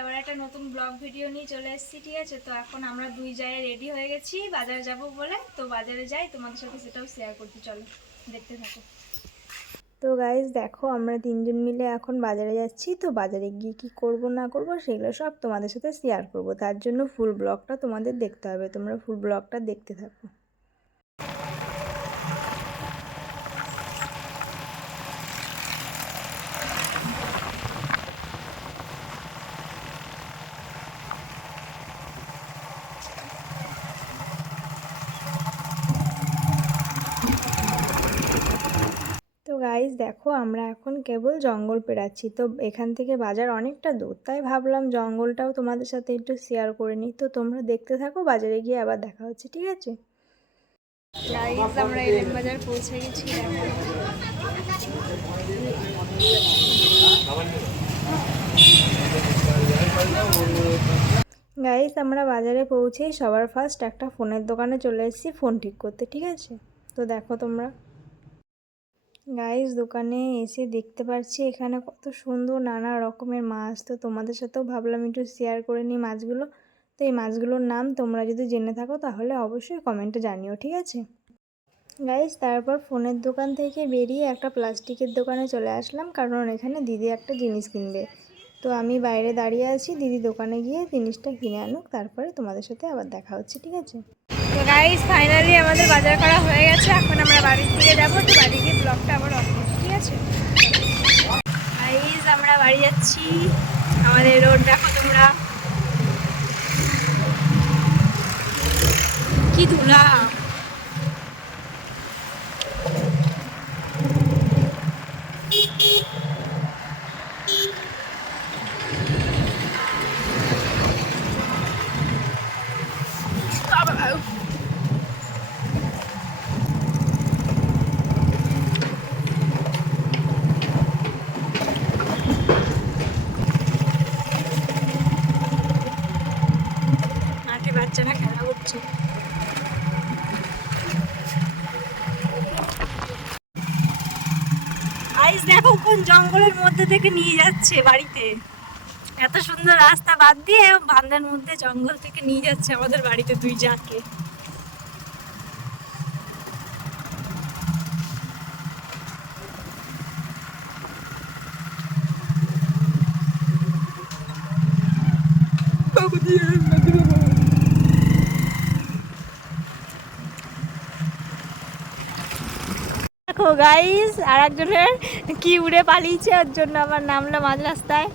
আবার একটা নতুন ব্লগ ভিডিও নিয়ে চলে এসেছি। ঠিক আছে, তো এখন আমরা দুই জায়গায় রেডি হয়ে গেছি বাজারে যাব বলে। তো বাজারে যাই, তোমাদের সাথে সেটাও শেয়ার করতে, চলো দেখতে থাকো। তো গাইজ দেখো, আমরা তিনজন মিলে এখন বাজারে যাচ্ছি। তো বাজারে গিয়ে কি করব না করব সেগুলো সব তোমাদের সাথে শেয়ার করব। তার জন্য ফুল ব্লগটা তোমাদের দেখতে হবে, তোমরা ফুল ব্লগটা দেখতে থাকো। তো গাইজ দেখো, আমরা এখন কেবল জঙ্গল পেরাচ্ছি। তো এখান থেকে বাজার অনেকটা দূর, তাই ভাবলাম জঙ্গলটাও তোমাদের সাথে একটু শেয়ার করে নিই। তো তোমরা দেখতে থাকো, বাজারে গিয়ে আবার দেখা হচ্ছে, ঠিক আছে। গাইজ আমরা এলেম বাজার পৌঁছে গেছি। গাইজ আমরা বাজারে পৌঁছেই সবার ফার্স্ট একটা ফোনের দোকানে চলে এসেছি ফোন ঠিক করতে, ঠিক আছে। তো দেখো তোমরা গাইস, দোকানে এসে দেখতে পাচ্ছি এখানে কত সুন্দর নানা রকমের মাছ। তো তোমাদের সাথেও ভাবলাম একটু শেয়ার করে নিই মাছগুলো। তো এই মাছগুলোর নাম তোমরা যদি জেনে থাকো তাহলে অবশ্যই কমেন্টে জানিও, ঠিক আছে গাইস। তারপর ফোনের দোকান থেকে বেরিয়ে একটা প্লাস্টিকের দোকানে চলে আসলাম, কারণ এখানে দিদি একটা জিনিস কিনবে। তো আমি বাইরে দাঁড়িয়ে আছি, দিদি দোকানে গিয়ে জিনিসটা কিনে আনুক, তারপরে তোমাদের সাথে আবার দেখা হচ্ছে, ঠিক আছে। তো গাইস ফাইনালি আমাদের বাজার করা হয়ে গেছে, এখন আমরা বাড়ির দিকে যাবো। তো বাড়ি গিয়ে ব্লগটা আবার অন করছি, ঠিক আছে। গাইস আমরা বাড়ি যাচ্ছি, আমাদের রোড দেখো তোমরা, কি ধুলা। মাঠে বাচ্চারা খেলা করছে। গাইস দেখো কোন জঙ্গলের মধ্যে থেকে নিয়ে যাচ্ছে বাড়িতে। এত সুন্দর রাস্তা বাদ দিয়ে বাঁধের মধ্যে জঙ্গল থেকে নিয়ে যাচ্ছে আমাদের বাড়িতে দুই জাকে। দেখো গাইস, আর একজনের কি উড়ে পালিয়েছে, ওর জন্য আবার নামলাম মাঝ রাস্তায়।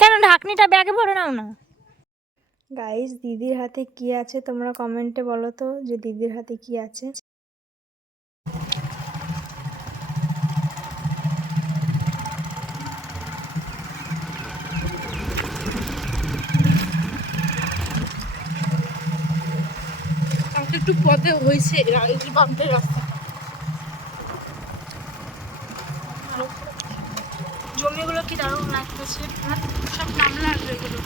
কেন ঢাকনিটা ব্যাগে ভরে নাও না। গাইস দিদির হাতে কি আছে তোমরা কমেন্টে বলো তো, যে দিদির হাতে কি আছে। একটু পথে হয়েছে বাম্পের রাস্তা, জমিগুলো কি দারুণ লাগতেছে, সব নামলা আসবে এগুলো।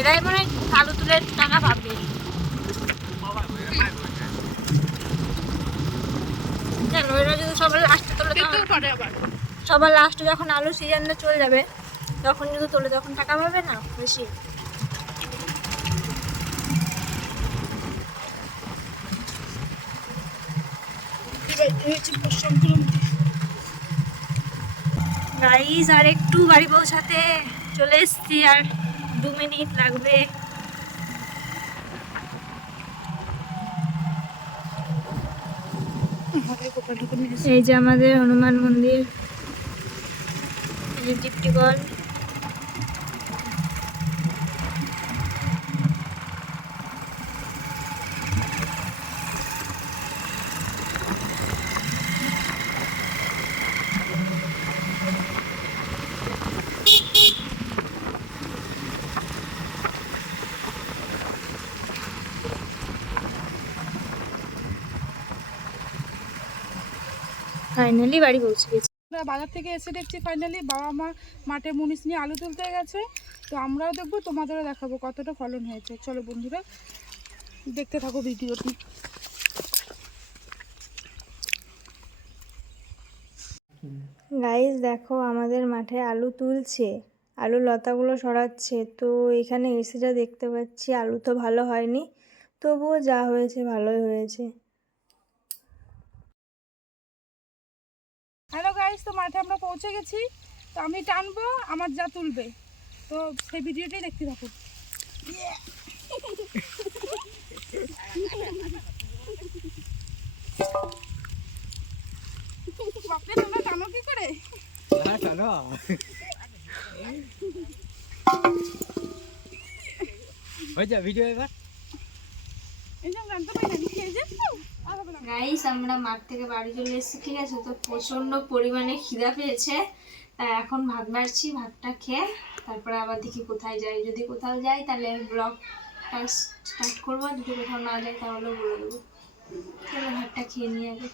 এরাই মানে আলু তুলে টাকা পাবে। কেন এরা যদি সবার লাস্টে তোলে, পারে আবার সবার লাস্টে যখন আলু সিজনটা চলে যাবে তখন যদি তোলে তখন টাকা পাবে না বেশি। গাইস আর একটু বাড়ি পৌঁছাতে চলে এসছি, আর 2 মিনিট লাগবে। এই যে আমাদের হনুমান মন্দির, এই যে টিপটিকল। ফাইনালি বাড়ি পৌঁছে গেছি। বাজার থেকে এসে দেখছি ফাইনালি বাবা মা মাঠে মুনিশ নিয়ে আলু তুলতে গেছে। তো আমরাও দেখবো, তোমাদেরও দেখাবো কতটা ফলন হয়েছে। চলো বন্ধুরা দেখতে থাকো ভিডিওটি। গাইস দেখো আমাদের মাঠে আলু তুলছে, আলু লতাগুলো সরাচ্ছে। তো এখানে এসে যা দেখতে পাচ্ছি আলু তো ভালো হয়নি, তবুও যা হয়েছে ভালোই হয়েছে। হ্যালো গাইস, তো মাঠে আমরা পৌঁছে গেছি। তো আমি টানবো, আমার যা তুলবে। তো সেই ভিডিওটাই দেখতে থাকুন। বাপরে, তোমরা টানো কি করে? ভিডিও এবার এই যে জানতে পারি না, এই যে গাইস আমরা মাঠ থেকে বাড়ি চলে এসেছি, ঠিক আছে। তো প্রচণ্ড পরিমাণে খিদা পেয়েছে, তাই এখন ভাত বাড়ছি। ভাতটা খেয়ে তারপরে আবার দেখি কোথায় যাই। যদি কোথাও যাই তাহলে ব্লগটা স্টার্ট করবো, যদি কোথাও না যাই তাহলেও বলে দেবো। চলো ভাতটা খেয়ে নিয়ে আগে।